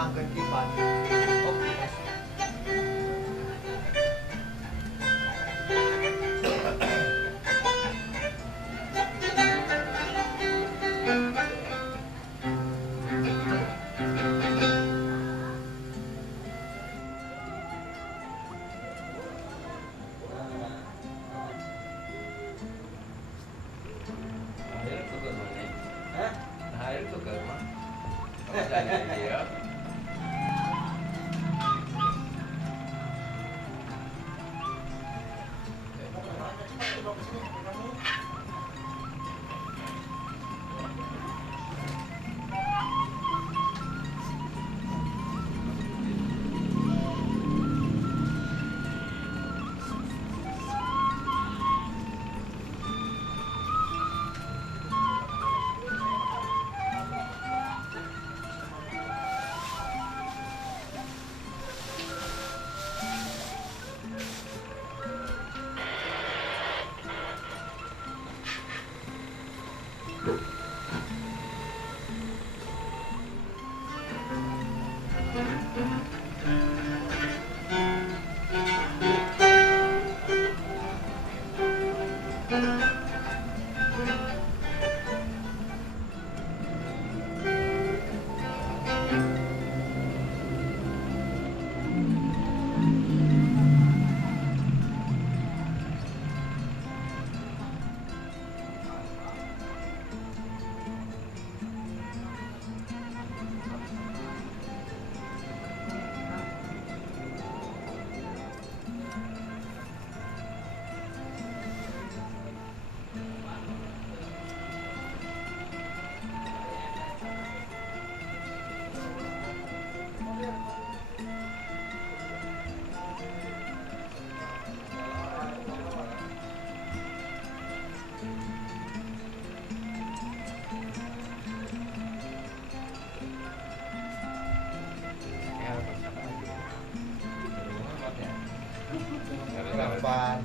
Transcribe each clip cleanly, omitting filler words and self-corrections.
ngangkat kipas. Oh, kipas.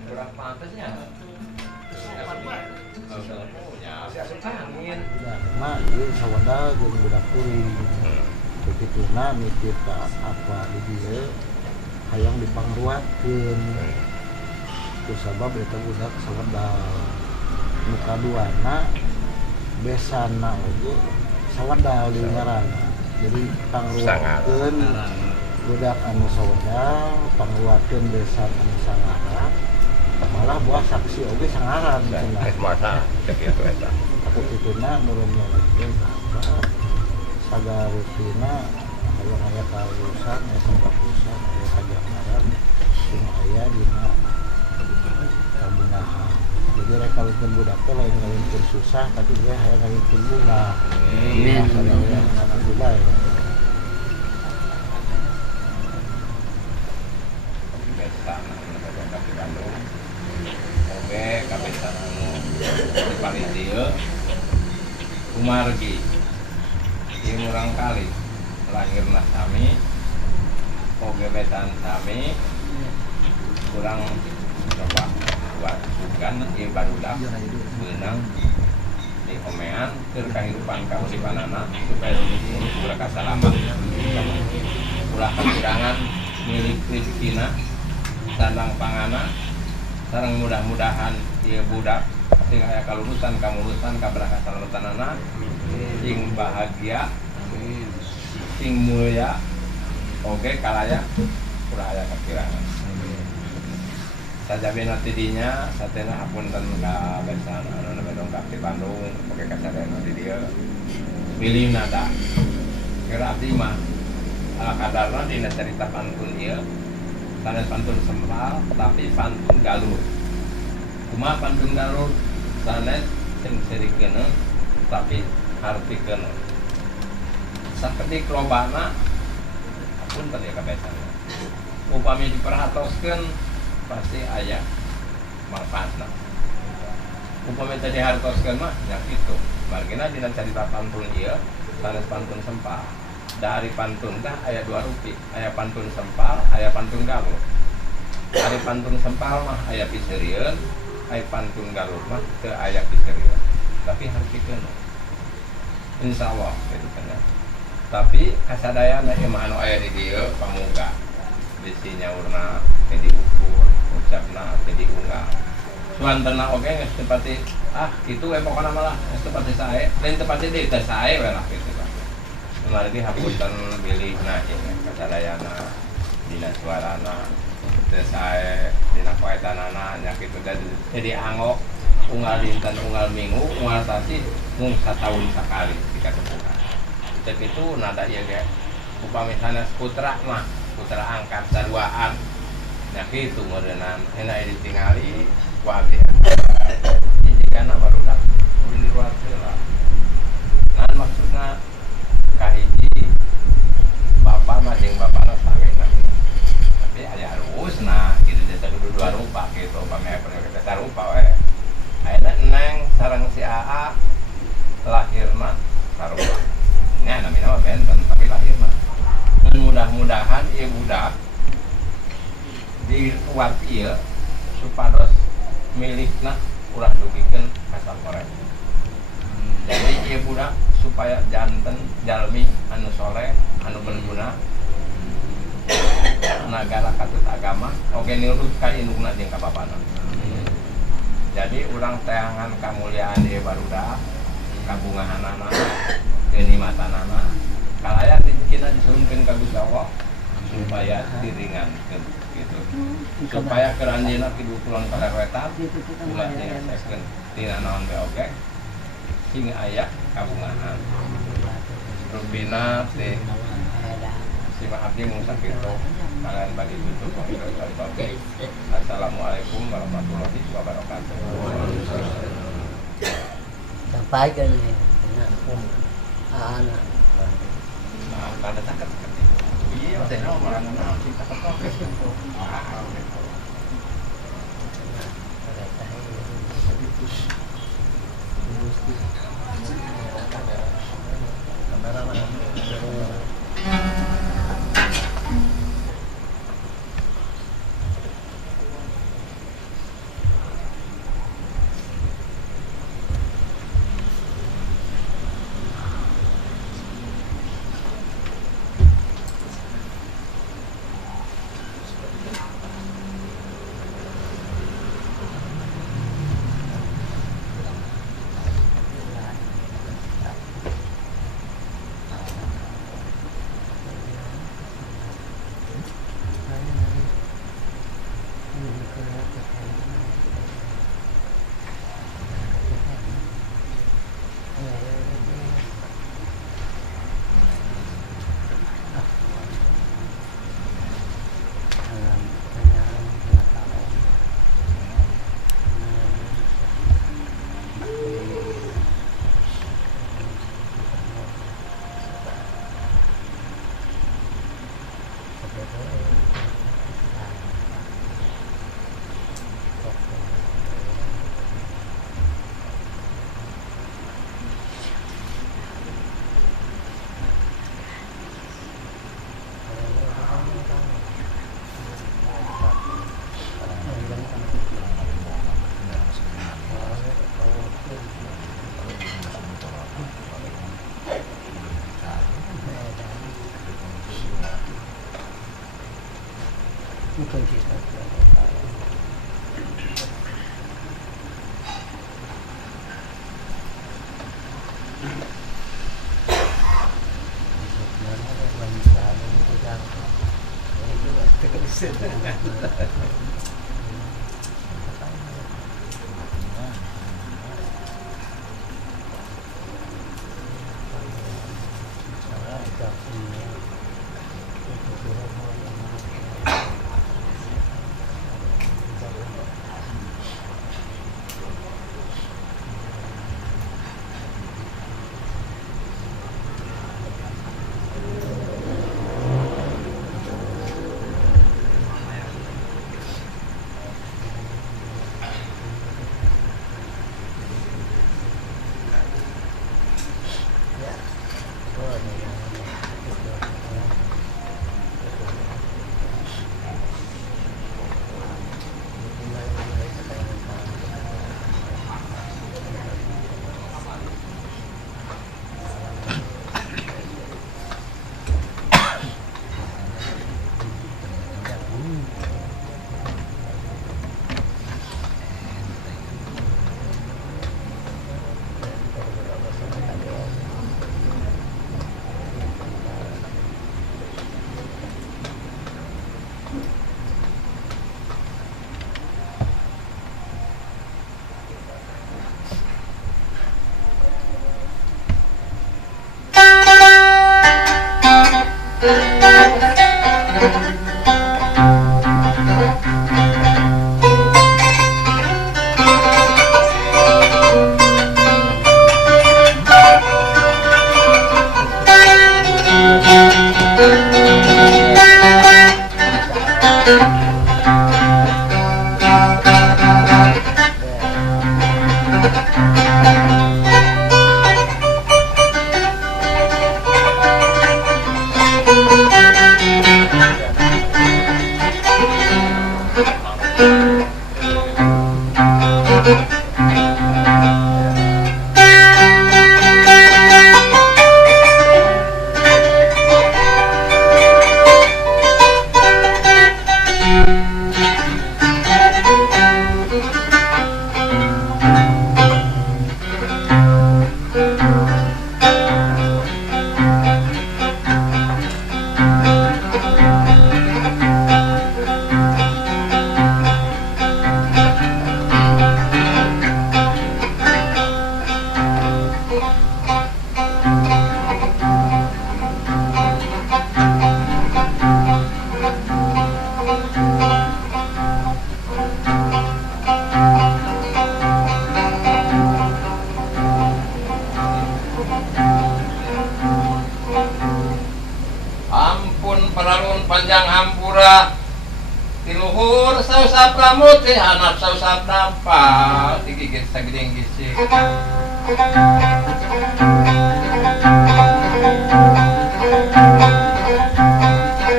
Kurang pantasnya. Angin. Mak ieu sawada jeung budak kuring. Begituna mikir ka apa di dieu hayang dipangruatkeun. Ku sabab eta budak sawada muka duana besana oge sawada di ngaranna. Jadi pangruatkeun budak anu sawada, pangruatkeun besan anu sangaran. Malah buah saksi oge sangaran cenah. Masa cek itu eta. Kutipina nurunnya lagi apa sagarutina aya kalusan aya pembagusan aya kajangaran sing aya dina kamunahan. Jadi rek kawin budak teh lain ngawinkeun susah tapi dia hayang ngawinkeun bunga. Amin. Alhamdulillah. Oke, kabesan anu di paling dieu kumargi ieu urang kali lahirna sami oge besan sami kurang coba buat bukan ieu barudak beunang di homean keur kahirupan kauripanana supaya ini ulah kasalamat ulah kekurangan milik rezekina sandang pangana sareng mudah-mudahan ieu budak sing aya kalulusan kamulusan kaberkah salamatanana sing bahagia sing mulia oge kalaya ulah aya kakirangan sajabena tidinya satena hapunten ka besan anu dongkap di Bandung oge kasadayana di dieu pilih nada kira abdi mah kadarna dina cerita pantun ieu sanes pantun sempal tapi pantun galur kumaha pantun galur sanes sing serikeun tapi artikeun sakedik lobana pun tadi kabesan upami diperhatoskeun pasti aya manfaatna upami tadi hartoskeun mah nya kitu margina dina carita pantun ieu sanes pantun sempal dari pantun teh aya dua rupi aya pantun sempal aya pantun galur dari pantun sempal mah aya piseurieun aya pantun galur mah teu aya piseurieun tapi hartikeun insyaallah gitu kan Tapi kasadayana emang anu aya di dieu pamuga. Bisi nyaurna teh diukur, ucapna teh diunggah. Suantena oge geus tepati kitu pokona malah geus tepati sae, lain tepati deui teh sae we lah kitu kan. Margi hapunten bilihna ieu kasadayana dina suarana teu sae dina poetanana nya kitu jadi angok unggal dinten unggal minggu unggal tasi mung satahun sakali dikatemukan. Tapi itu nada ieu ge upami sanes putra mah putra angkat saduaan nya kitu modeunan enak ditingali ku abdi. Jadi kana barudak ulin di luar heula. Nah maksudna kahiji bapak mah jeung bapana sawena. Tapi aya harusna kitu jadi kudu dua rupa gitu upami kita sarupa we. Ayeuna Neng sareng si AA lahirna sarupa. Nya namina mah benten tapi lahirna. Dan mudah-mudahan ieu budak dibuat ieu supados milikna ulah dugikeun ka saporek. Jadi ieu budak supaya janten jalmi anu soleh anu berguna nagara katut agama oge nurut ka indungna jeung ka bapana. Jadi urang teangan kamuliaan ieu barudak kabungahanana kenikmatanana kalaya kita disuhunkeun ka Gusti Allah supaya diringankeun gitu. Supaya keranjeuna kidu kulon kaleretan ulah dinyasekeun tina naon bae oge sing aya kabungahan. Rubina si Abdi mung sakitu kalian bagi tutup wabillahi. Assalamualaikum warahmatullahi wabarakatuh. Sampaikan nih anak Kada takat iya teh naon malah kita ketoke gitu. bukan kita. Panjang hampura tiluhur sausa pramuti hanap sausa prapa digigit sagedeng gisi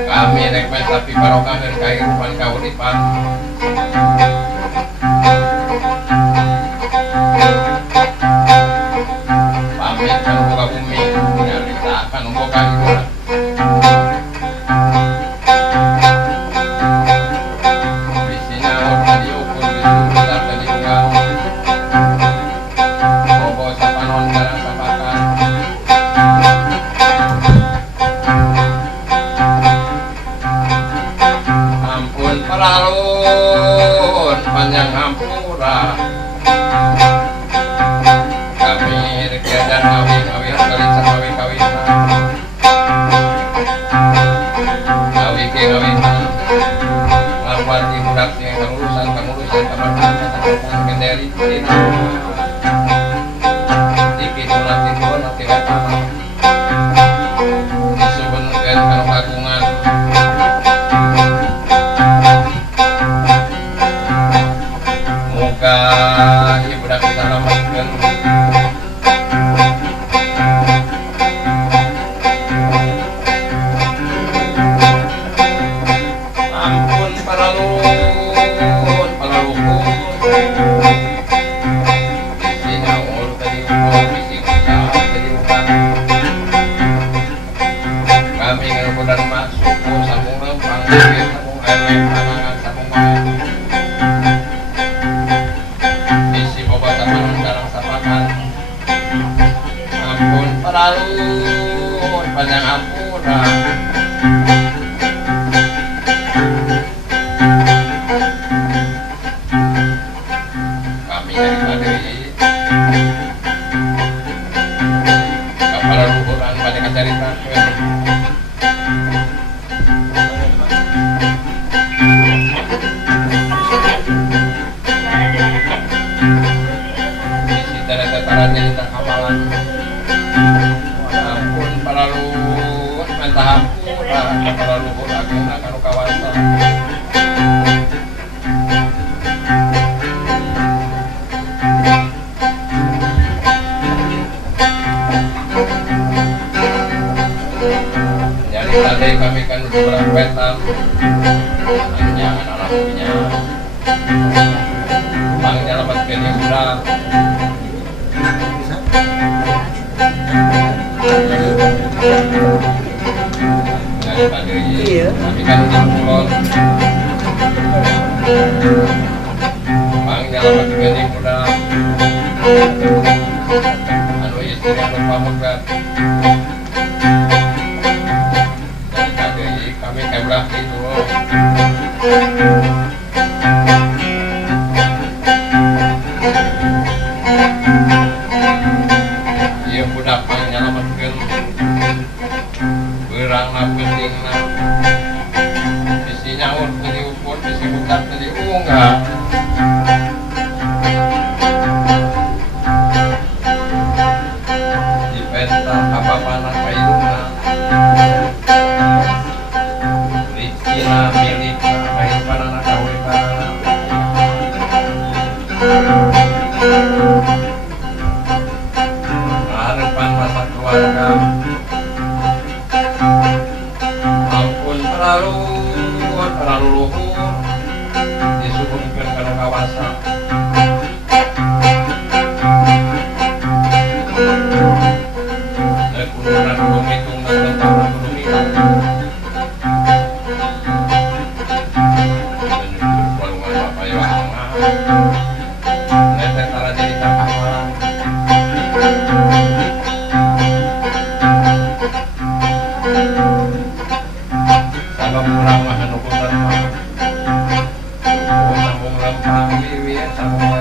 kami rek tapi barokah dan kehidupan kauripan pamit kan boga bumi nyarita akan boga hiburan Paralun panjang hampura kami rekiadan awi kali sakawi kawina awi ke kawina lapati budak sing kamurusan kamarkan kendari dina dikitulah timbul nanti watama disubenkeun kanu kagungan budak kita selamatkan ampun paralun isi nyaur tadi ukur isi kucang tadi utang kami ngerukudan mak suku sambung lempang sambung air panangan sambung main ampun paralun panjang hampura kami dari Padri kapal luhuran pada kacaritakeun jadi tak kamalan ampun paralun mentah hampura para luhur ageng kanu kawasan jadi tadi kami kan seberang wetan hanya anak punya bangnya lepas kini udah dari Padri kami kan di Kulon bang jalan pagi gede muda anu istri anu pamukat dari Padri kami kebrah itu iya budak pang nyalamatkeun beurang lapun pentingna bisi nyaur tadi ukur bisi bukan tadi unggah di pesta apa-apana kairuna rizkina milikna kahipanana kawipanana harapan masa keluarga ampun terlalu luhur disuguhkan kana kawasan kuduran kudu ngitung dan tentara kudu ngitung menyukur balungan bapak yang netek tara jadi takaman sabab kurang mah anu kudan mah nambung lempang wiwi sabab